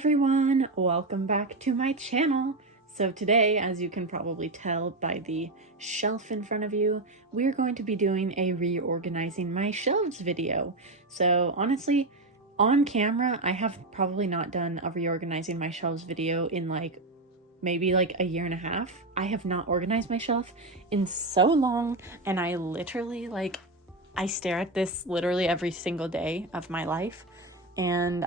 everyone, welcome back to my channel. So today, as you can probably tell by the shelf in front of you, we're going to be doing a reorganizing my shelves video. So honestly, on camera, I have probably not done a reorganizing my shelves video in maybe a year and a half. I have not organized my shelf in so long, and I literally I stare at this literally every single day of my life, and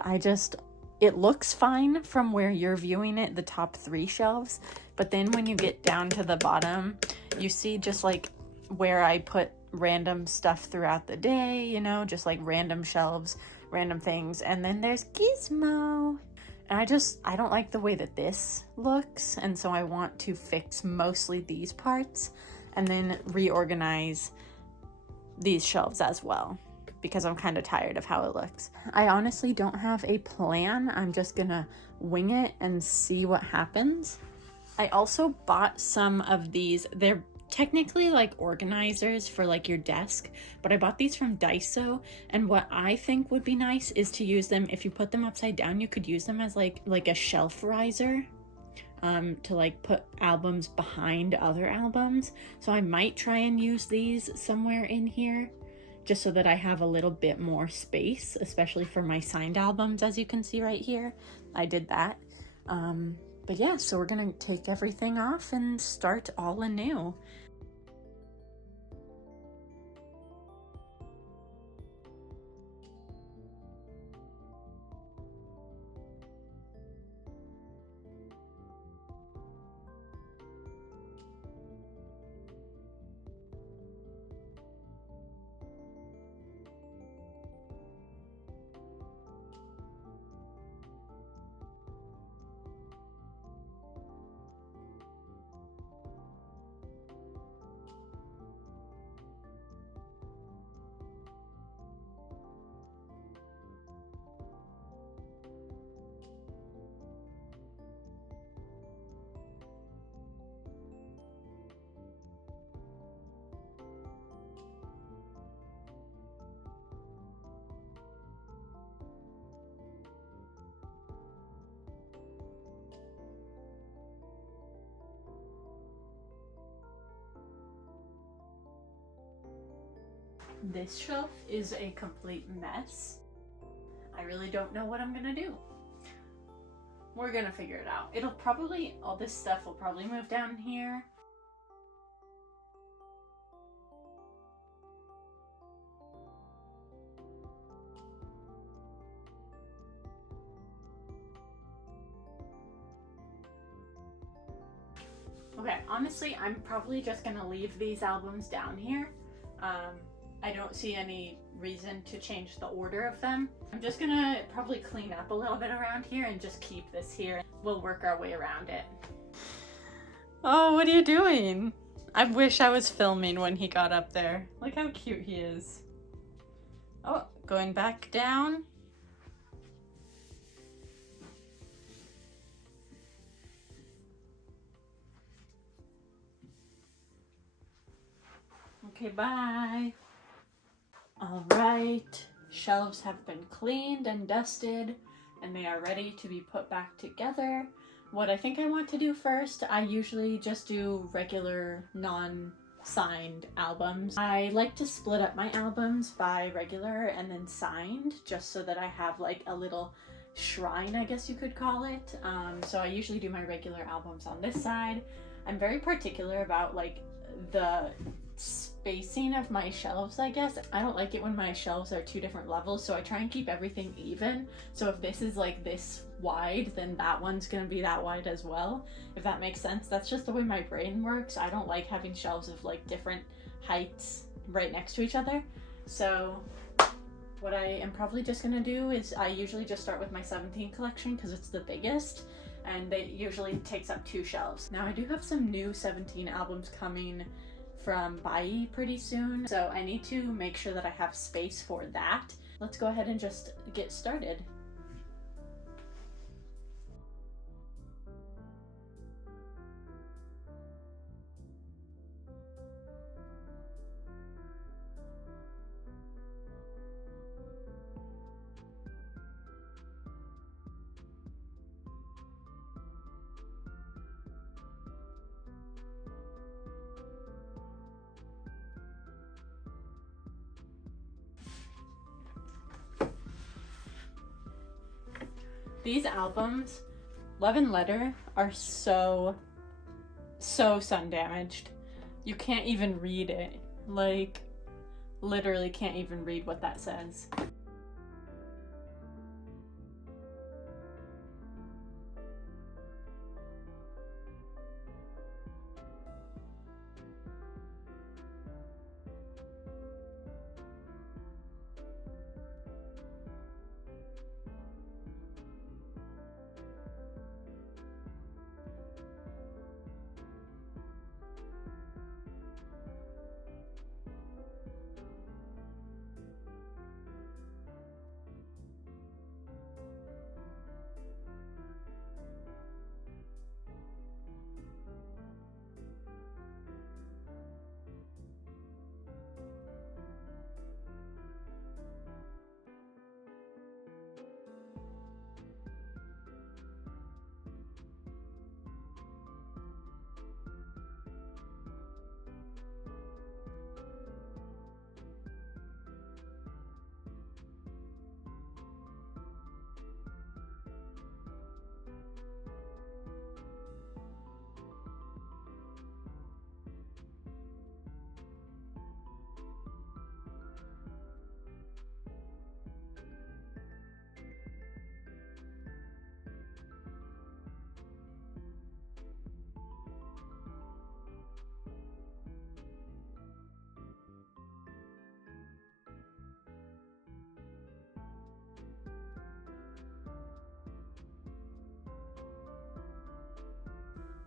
it looks fine from where you're viewing it, the top 3 shelves, but then when you get down to the bottom, you see just where I put random stuff throughout the day, you know, just random shelves, random things, and then there's Gizmo. And I don't like the way that this looks, and so I want to fix mostly these parts and then reorganize these shelves as well, because I'm kind of tired of how it looks. I honestly don't have a plan. I'm just gonna wing it and see what happens. I also bought some of these. They're technically organizers for your desk, but I bought these from Daiso, and what I think would be nice is to use them, if you put them upside down, you could use them as like a shelf riser, to put albums behind other albums. So I might try and use these somewhere in here, just so that I have a little bit more space, especially for my signed albums. As you can see right here, I did that. But yeah, so we're gonna take everything off and start all anew. This shelf is a complete mess. I really don't know what I'm gonna do. We're gonna figure it out. All this stuff will probably move down here. Okay, honestly, I'm probably just gonna leave these albums down here. I don't see any reason to change the order of them. I'm just gonna probably clean up a little bit around here and just keep this here. We'll work our way around it. Oh, what are you doing? I wish I was filming when he got up there. Look how cute he is. Oh, going back down. Okay, bye. All right, shelves have been cleaned and dusted, and they are ready to be put back together. What I think I want to do first, I usually just do regular non-signed albums. I like to split up my albums by regular and then signed, just so that I have a little shrine, I guess you could call it. So I usually do my regular albums on this side. I'm very particular about the spacing of my shelves, I guess. I don't like it when my shelves are 2 different levels, so I try and keep everything even. So if this is this wide, then that one's gonna be that wide as well, if that makes sense. That's just the way my brain works. I don't like having shelves of different heights right next to each other. So what I am probably just gonna do is I usually just start with my 17 collection because it's the biggest, and it usually takes up 2 shelves. Now I do have some new 17 albums coming from VIEN pretty soon, so I need to make sure that I have space for that. Let's go ahead and just get started. These albums, Love and Letter, are so sun damaged. You can't even read it. Like, literally can't even read what that says.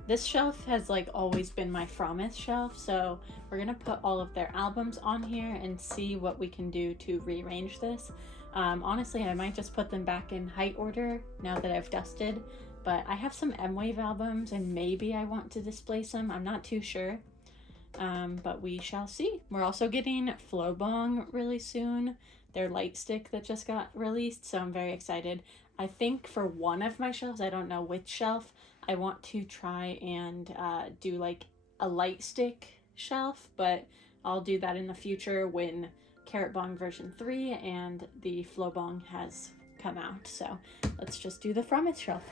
This shelf has like always been my Fromis shelf, so we're gonna put all of their albums on here and see what we can do to rearrange this. Honestly, I might just put them back in height order now that I've dusted, but I have some M-Wave albums and maybe I want to displace them. I'm not too sure, but we shall see. We're also getting Flowbong really soon, their light stick that just got released, so I'm very excited. I think for one of my shelves, I don't know which shelf, I want to try and do like a light stick shelf, but I'll do that in the future when Carrot Bong version 3 and the Flowbong has come out. So let's just do the Fromis shelf.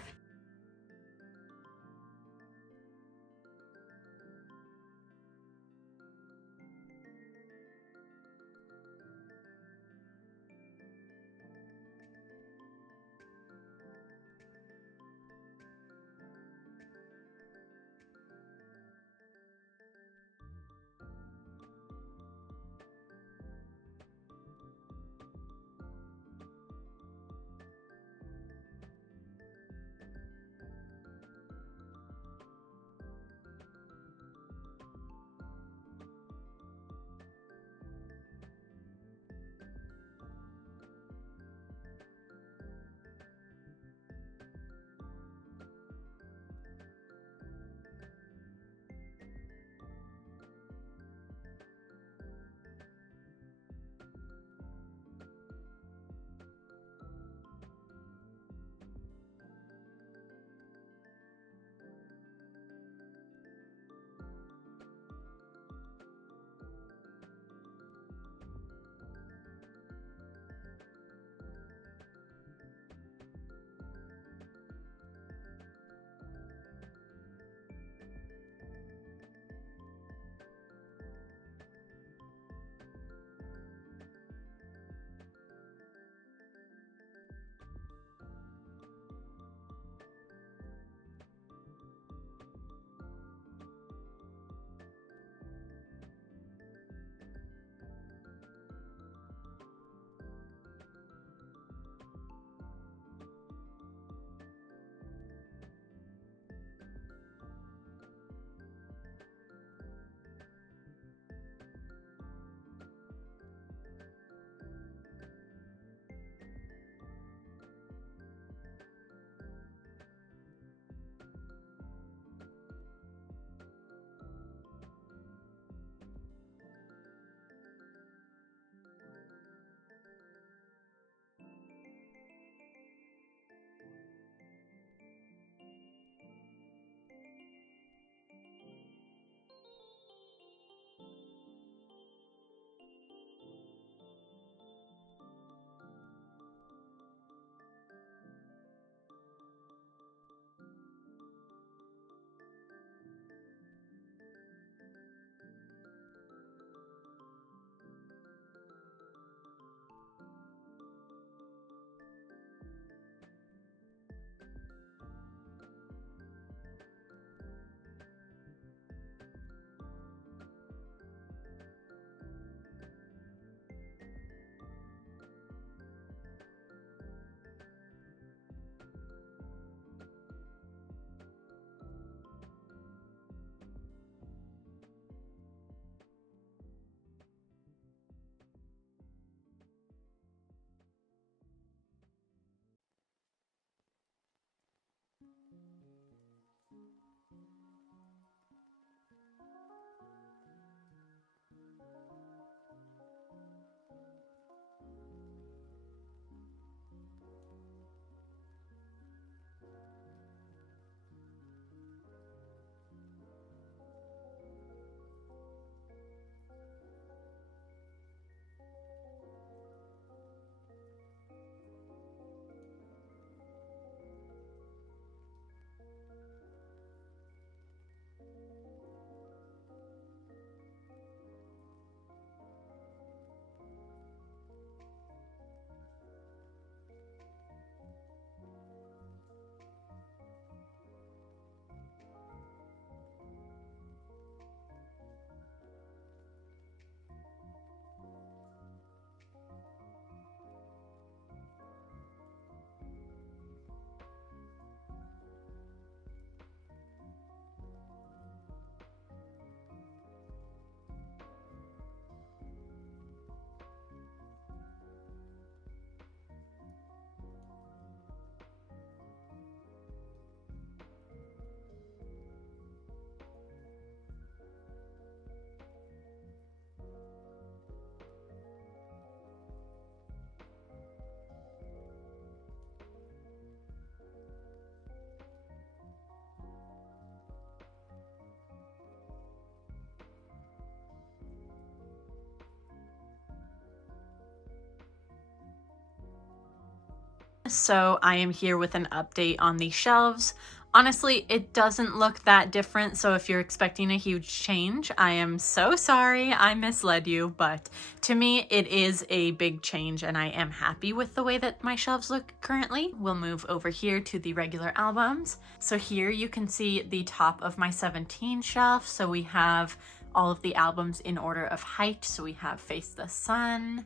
So I am here with an update on the shelves. Honestly, it doesn't look that different, so if you're expecting a huge change, I am so sorry I misled you, but to me it is a big change and I am happy with the way that my shelves look currently. We'll move over here to the regular albums. So here you can see the top of my 17 shelf. So we have all of the albums in order of height. So we have Face the Sun,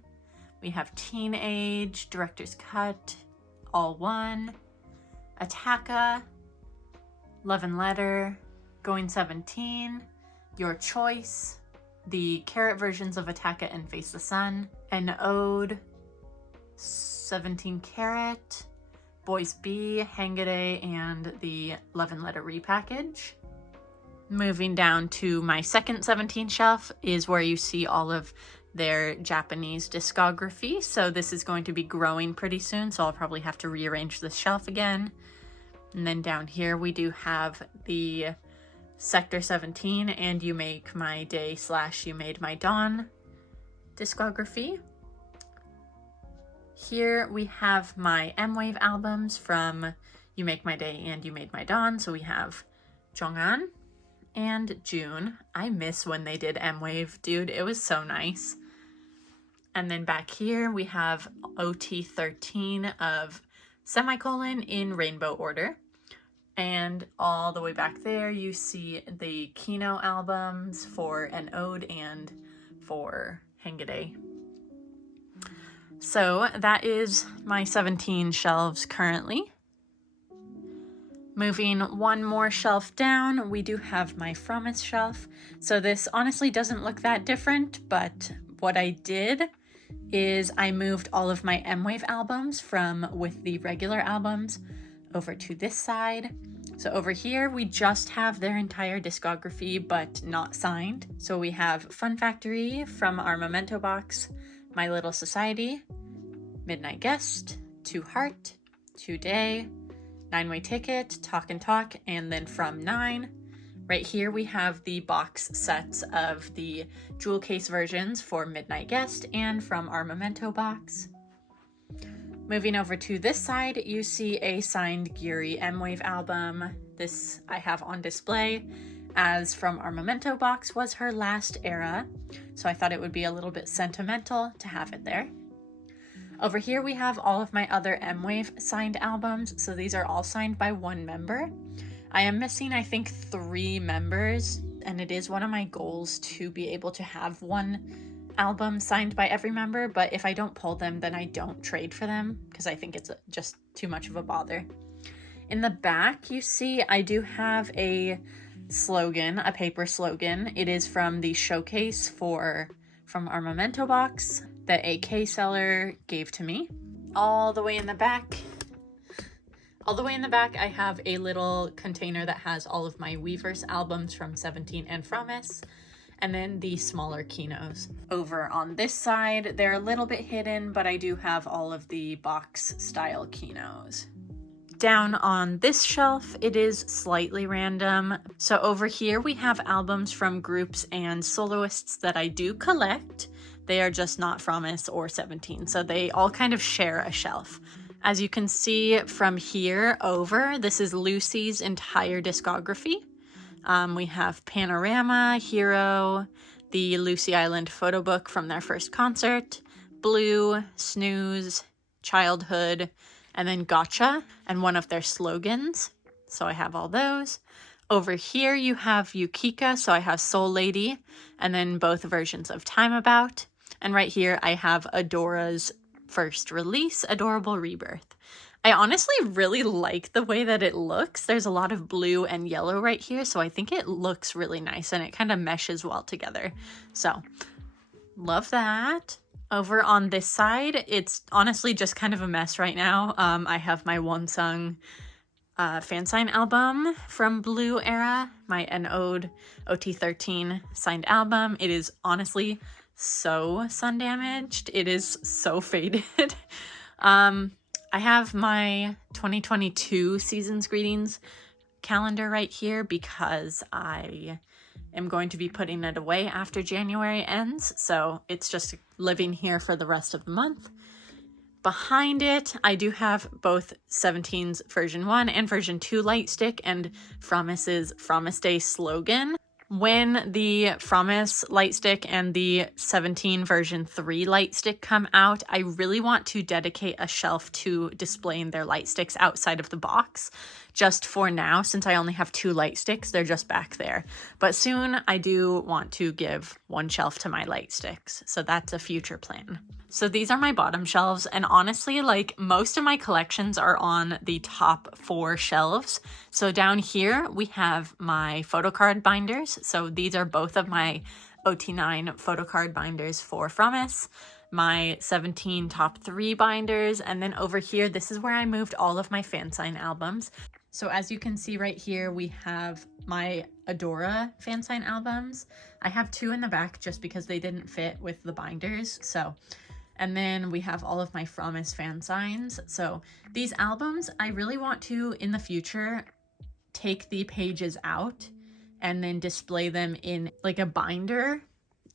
we have Teenage, Director's Cut, All One, Attacca, Love and Letter, Going 17, Your Choice, the Carrot versions of Attacca and Face the Sun, An Ode, 17 Carat, Boys B, Hangade, and the Love and Letter repackage. Moving down to my second 17 shelf is where you see all of their Japanese discography. So this is going to be growing pretty soon, so I'll probably have to rearrange this shelf again. And then down here we do have the Sector 17 and You Make My Day / You Made My Dawn discography. Here we have my M-Wave albums from You Make My Day and You Made My Dawn. So we have Jonghan and June. I miss when they did M-Wave, dude. It was so nice. And then back here we have OT13 of Semicolon in rainbow order. And all the way back there you see the Kino albums for An Ode and for Hangade. So that is my 17 shelves currently. Moving one more shelf down, we do have my Fromis shelf. So this honestly doesn't look that different, but what I did is I moved all of my M-Wave albums from with the regular albums over to this side. So over here, we just have their entire discography, but not signed. So we have Fun Factory from our Memento box, My Little Society, Midnight Guest, To Heart, Today, 9-Way Ticket, Talk and Talk, and then From 9. Right here we have the box sets of the jewel case versions for Midnight Guest and from our Memento box. Moving over to this side, you see a signed Giri M-Wave album. This I have on display as From Our Memento box was her last era, so I thought it would be a little bit sentimental to have it there. Over here we have all of my other M-Wave signed albums, so these are all signed by one member. I am missing, I think, 3 members, and it is one of my goals to be able to have one album signed by every member, but if I don't pull them, then I don't trade for them, because I think it's just too much of a bother. In the back, you see I do have a slogan, a paper slogan. It is from the showcase from our Memento box that a K seller gave to me. All the way in the back, I have a little container that has all of my Weverse albums from 17 and Fromis, and then the smaller Kinos. Over on this side, they're a little bit hidden, but I do have all of the box style Kinos. Down on this shelf, it is slightly random. So over here, we have albums from groups and soloists that I do collect. They are just not Fromis or 17, so they all kind of share a shelf. As you can see from here over, this is Lucy's entire discography. We have Panorama, Hero, the Lucy Island photo book from their first concert, Blue, Snooze, Childhood, and then Gotcha, and one of their slogans. So I have all those. Over here you have Yukika, so I have Soul Lady, and then both versions of Time About. And right here I have Adora's first release, Adorable Rebirth. I honestly really like the way that it looks. There's a lot of blue and yellow right here, so I think it looks really nice and it kind of meshes well together. So, love that. Over on this side, it's honestly just kind of a mess right now. I have my Wonsung fan sign album from Blue era, my An Ode OT13 signed album. It is honestly so sun damaged. It is so faded. I have my 2022 Seasons Greetings calendar right here because I am going to be putting it away after January ends, so it's just living here for the rest of the month. behind it, I do have both 17's version 1 and version 2 light stick and Fromise's Fromis Day slogan. When the Fromis light stick and the 17 version 3 light stick come out, I really want to dedicate a shelf to displaying their light sticks outside of the box. Just for now, since I only have 2 light sticks, they're just back there. But soon I do want to give one shelf to my light sticks, so that's a future plan. So these are my bottom shelves, and honestly, like, most of my collections are on the top 4 shelves. So down here we have my photo card binders. So these are both of my OT9 photo card binders for Fromis, my 17 top 3 binders, and then over here, this is where I moved all of my fan sign albums. So as you can see right here, we have my Adora fan sign albums. I have 2 in the back just because they didn't fit with the binders. And then we have all of my Fromis fan signs. So these albums, I really want to, in the future, take the pages out and then display them in like a binder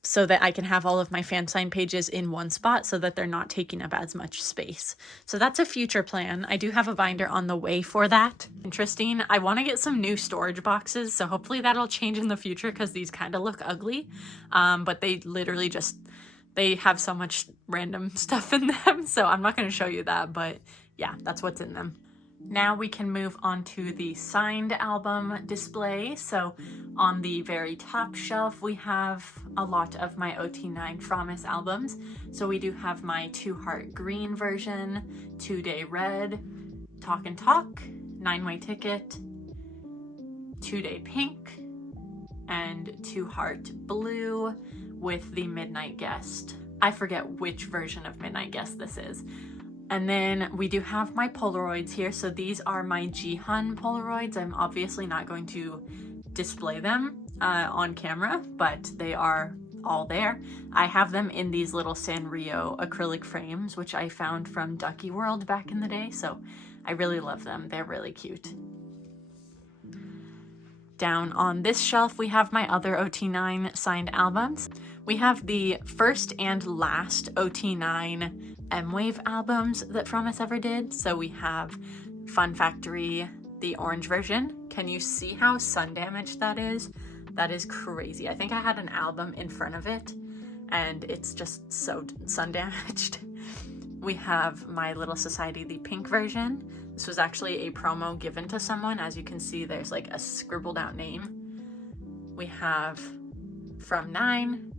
so that I can have all of my fan sign pages in one spot so that they're not taking up as much space. So that's a future plan. I do have a binder on the way for that. Interesting. I want to get some new storage boxes, so hopefully that'll change in the future because these kind of look ugly. But they literally just, they have so much random stuff in them, so I'm not going to show you that, but yeah, that's what's in them. Now we can move on to the signed album display. So on the very top shelf, we have a lot of my OT9 Fromis albums. So we do have my 2 Heart Green version, 2 Day Red, Talk and Talk, 9-Way Ticket, 2 Day Pink, and 2 Heart Blue with the Midnight Guest. I forget which version of Midnight Guest this is. And then we do have my Polaroids here. So these are my Jihan Polaroids. I'm obviously not going to display them on camera, but they are all there. I have them in these little Sanrio acrylic frames, which I found from Ducky World back in the day. So I really love them. They're really cute. Down on this shelf, we have my other OT9 signed albums. We have the first and last OT9 M-Wave albums that Fromis ever did. So we have Fun Factory, the orange version. Can you see how sun damaged that is? That is crazy. I think I had an album in front of it and it's just so sun damaged. We have My Little Society, the pink version. This was actually a promo given to someone. As you can see, there's like a scribbled out name. We have From 9.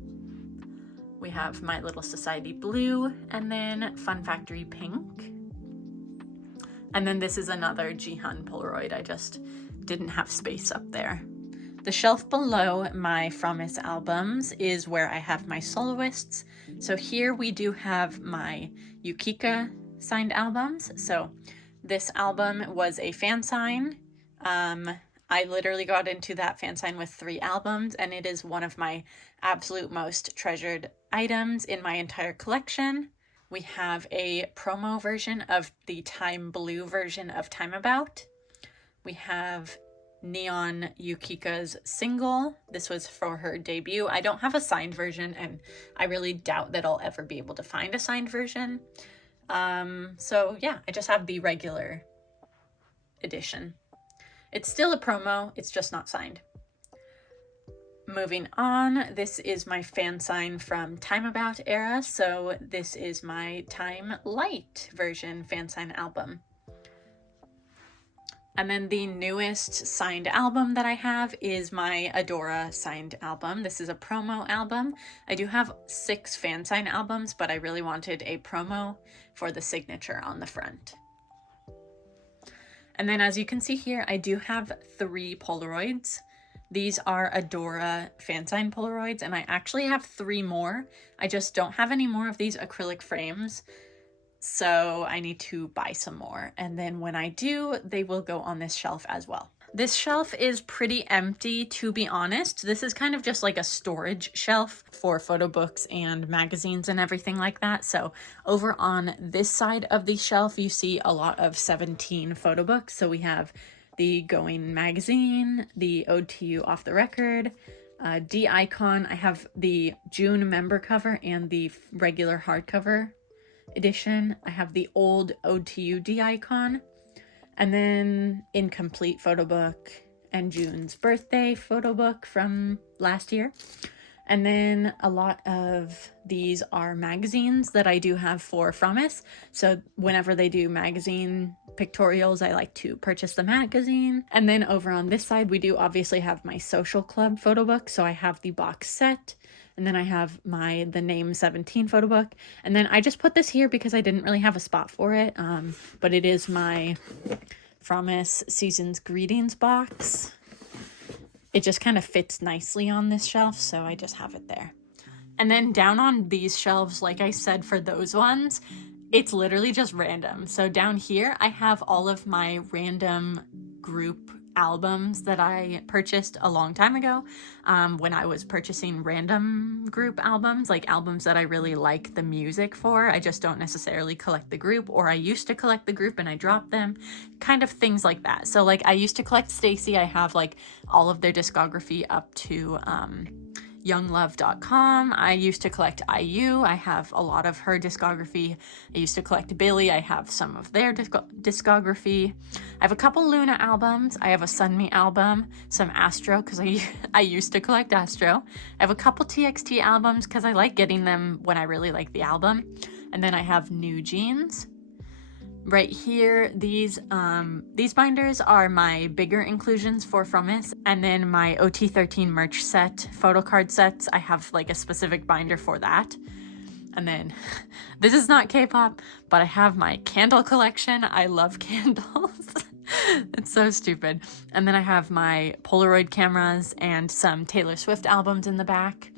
We have My Little Society Blue, and then Fun Factory Pink. And then this is another Jihan Polaroid. I just didn't have space up there. The shelf below my Fromis albums is where I have my Soloists. So here we do have my Yukika signed albums. So this album was a fan sign. I literally got into that fan sign with 3 albums, and it is one of my absolute most treasured items in my entire collection. We have a promo version of the Time Blue version of Time About. We have Neon Yukika's single. This was for her debut. I don't have a signed version, and I really doubt that I'll ever be able to find a signed version. So yeah, I just have the regular edition. It's still a promo, it's just not signed. Moving on, this is my fan sign from Time About era. So this is my Time Light version fan sign album. And then the newest signed album that I have is my Adora signed album. This is a promo album. I do have 6 fan sign albums, but I really wanted a promo for the signature on the front. And then as you can see here, I do have 3 Polaroids. These are Adora fan sign Polaroids, and I actually have 3 more. I just don't have any more of these acrylic frames, so I need to buy some more. And then when I do, they will go on this shelf as well. This shelf is pretty empty, to be honest. This is kind of just like a storage shelf for photo books and magazines and everything like that. So over on this side of the shelf, you see a lot of 17 photo books. So we have the Going magazine, the Ode to You Off the Record, D-Icon. I have the June member cover and the regular hardcover edition. I have the old Ode to You D icon, and then Incomplete photo book and June's birthday photo book from last year. And then a lot of these are magazines that I do have for Fromis. So whenever they do magazine pictorials, I like to purchase the magazine. And then over on this side, we do obviously have my social club photo book. So I have the box set, and then I have the name 17 photo book. And then I just put this here because I didn't really have a spot for it. But it is my Fromis Season's Greetings box. It just kind of fits nicely on this shelf, so I just have it there. And then down on these shelves, like I said, for those ones, it's literally just random. So down here, I have all of my random group albums that I purchased a long time ago when I was purchasing random group albums, like albums that I really like the music for. I just don't necessarily collect the group, or I used to collect the group and I dropped them, kind of things like that. So like I used to collect Stacy. I have like all of their discography up to younglove.com. I used to collect IU. I have a lot of her discography. I used to collect Billy. I have some of their discography. I have a couple Luna albums. I have a Sunmi album, some Astro, because I used to collect Astro. I have a couple TXT albums because I like getting them when I really like the album. And then I have New Jeans. Right here, these binders are my bigger inclusions for Fromis, and then my OT13 merch set, photo card sets, I have like a specific binder for that. And then, this is not K-pop, but I have my candle collection. I love candles. It's so stupid. And then I have my Polaroid cameras and some Taylor Swift albums in the back.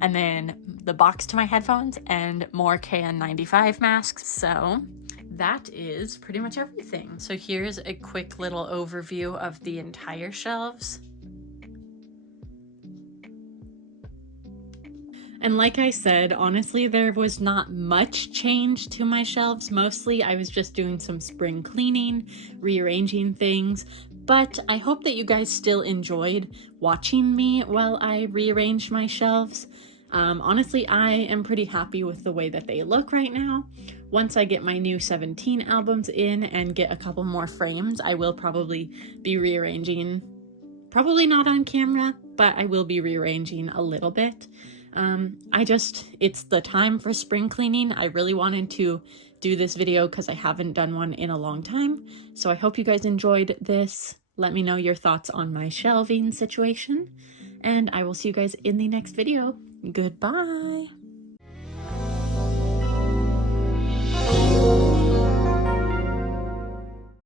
And then the box to my headphones and more KN95 masks. So that is pretty much everything. So here's a quick little overview of the entire shelves. And like I said, honestly, there was not much change to my shelves. Mostly I was just doing some spring cleaning, rearranging things, but I hope that you guys still enjoyed watching me while I rearranged my shelves. Honestly, I am pretty happy with the way that they look right now. Once I get my new 17 albums in and get a couple more frames, I will probably be rearranging, probably not on camera, but I will be rearranging a little bit. It's the time for spring cleaning. I really wanted to do this video because I haven't done one in a long time. So I hope you guys enjoyed this. Let me know your thoughts on my shelving situation, and I will see you guys in the next video. Goodbye.